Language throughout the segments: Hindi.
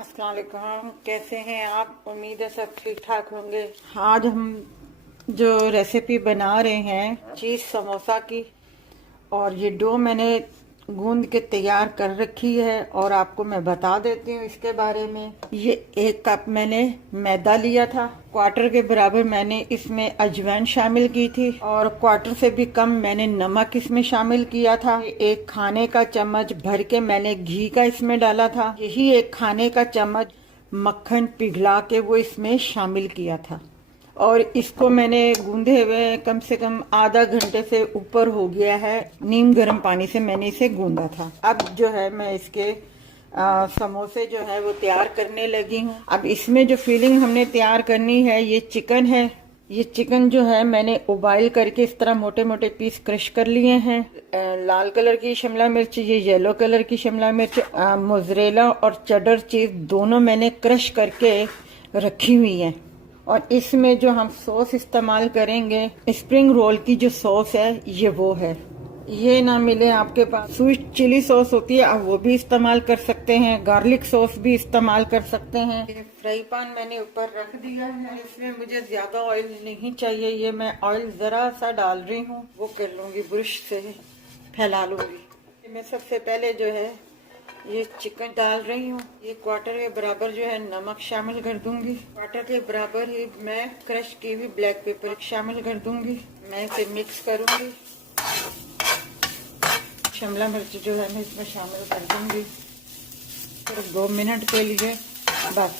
अस्सलाम वालेकुम, कैसे हैं आप? उम्मीद है सब ठीक ठाक होंगे। आज हम जो रेसिपी बना रहे हैं चीज़ समोसा की, और ये डो मैंने गूंद के तैयार कर रखी है और आपको मैं बता देती हूँ इसके बारे में। ये 1 कप मैंने मैदा लिया था, क्वार्टर के बराबर मैंने इसमें अजवाइन शामिल की थी और क्वार्टर से भी कम मैंने नमक इसमें शामिल किया था। 1 खाने का चम्मच भर के मैंने घी का इसमें डाला था। यही 1 खाने का चम्मच मक्खन पिघला के वो इसमें शामिल किया था और इसको मैंने गूंदे हुए कम से कम आधा घंटे से ऊपर हो गया है। नीम गर्म पानी से मैंने इसे गूंदा था। अब जो है मैं इसके समोसे जो है वो तैयार करने लगी हूँ। अब इसमें जो फिलिंग हमने तैयार करनी है, ये चिकन है। ये चिकन जो है मैंने उबाइल करके इस तरह मोटे मोटे पीस क्रश कर लिए हैं। लाल कलर की शिमला मिर्च, ये येलो कलर की शिमला मिर्च, मोज़रेला और चेडर चीज दोनों मैंने क्रश करके रखी हुई है। और इसमें जो हम सॉस इस्तेमाल करेंगे, स्प्रिंग रोल की जो सॉस है ये वो है। ये ना मिले आपके पास स्वीट चिली सॉस होती है, आप वो भी इस्तेमाल कर सकते हैं। गार्लिक सॉस भी इस्तेमाल कर सकते हैं। फ्राई पैन मैंने ऊपर रख दिया है। इसमें मुझे ज्यादा ऑयल नहीं चाहिए, ये मैं ऑयल जरा सा डाल रही हूँ, वो कर लूंगी, ब्रश से फैला लूंगी। मैं सबसे पहले जो है ये चिकन डाल रही हूँ। ये क्वार्टर के बराबर जो है नमक शामिल कर दूंगी। क्वार्टर के बराबर ही मैं क्रश की हुई ब्लैक पेपर शामिल कर दूंगी। मैं इसे मिक्स करूंगी। शिमला मिर्च जो है मैं इसमें शामिल कर दूंगी सिर्फ 2 मिनट के लिए बस।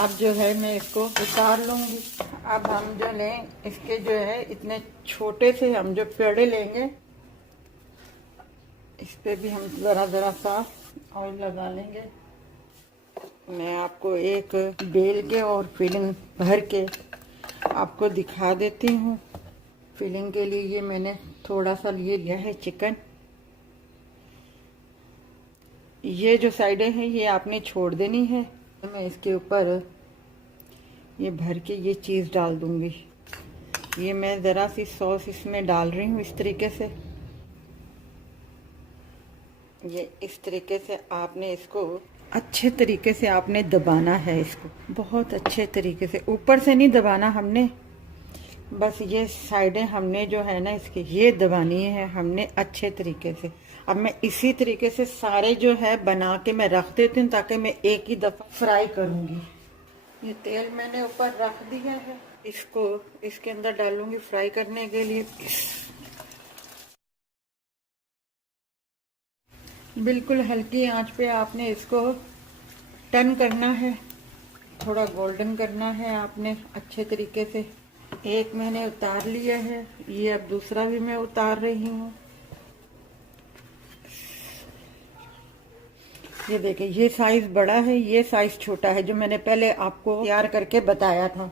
अब जो है मैं इसको उतार लूंगी। अब हम जो लें इसके जो है इतने छोटे से हम जो पेड़े लेंगे, इस पे भी हम जरा जरा सा ऑयल लगा लेंगे। मैं आपको एक बेल के और फिलिंग भर के आपको दिखा देती हूँ। फिलिंग के लिए ये मैंने थोड़ा सा ये लिया है चिकन। ये जो साइडें हैं ये आपने छोड़ देनी है। मैं इसके ऊपर ये भर के ये चीज़ डाल दूंगी। ये मैं ज़रा सी सॉस इसमें डाल रही हूँ इस तरीके से। ये इस तरीके से आपने इसको अच्छे तरीके से आपने दबाना है, इसको बहुत अच्छे तरीके से। ऊपर से नहीं दबाना हमने, बस ये साइडें हमने जो है ना इसकी ये दबानी है हमने अच्छे तरीके से। अब मैं इसी तरीके से सारे जो है बना के मैं रख देती हूँ ताकि मैं एक ही दफा फ्राई करूंगी। ये तेल मैंने ऊपर रख दिया है, इसको इसके अंदर डालूंगी फ्राई करने के लिए। बिल्कुल हल्की आंच पे आपने इसको टर्न करना है, थोड़ा गोल्डन करना है आपने अच्छे तरीके से। एक मैंने उतार लिया है, ये अब दूसरा भी मैं उतार रही हूँ। ये देखिए, ये साइज बड़ा है, ये साइज छोटा है, जो मैंने पहले आपको तैयार करके बताया था।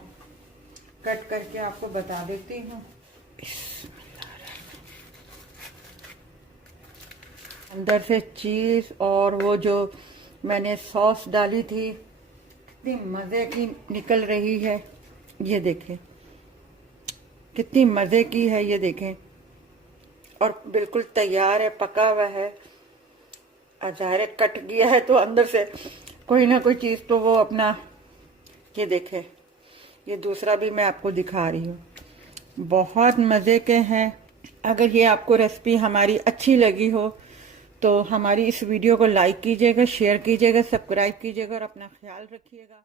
कट करके आपको बता देती हूँ। अंदर से चीज और वो जो मैंने सॉस डाली थी कितनी मजे की निकल रही है। ये देखें कितनी मजे की है, ये देखें। और बिल्कुल तैयार है, पका हुआ है। ज़ाहिर कट गया है तो अंदर से कोई ना कोई चीज तो वो अपना, ये देखें। ये दूसरा भी मैं आपको दिखा रही हूँ, बहुत मजे के हैं। अगर ये आपको रेसिपी हमारी अच्छी लगी हो तो हमारी इस वीडियो को लाइक कीजिएगा, शेयर कीजिएगा, सब्सक्राइब कीजिएगा और अपना ख्याल रखिएगा।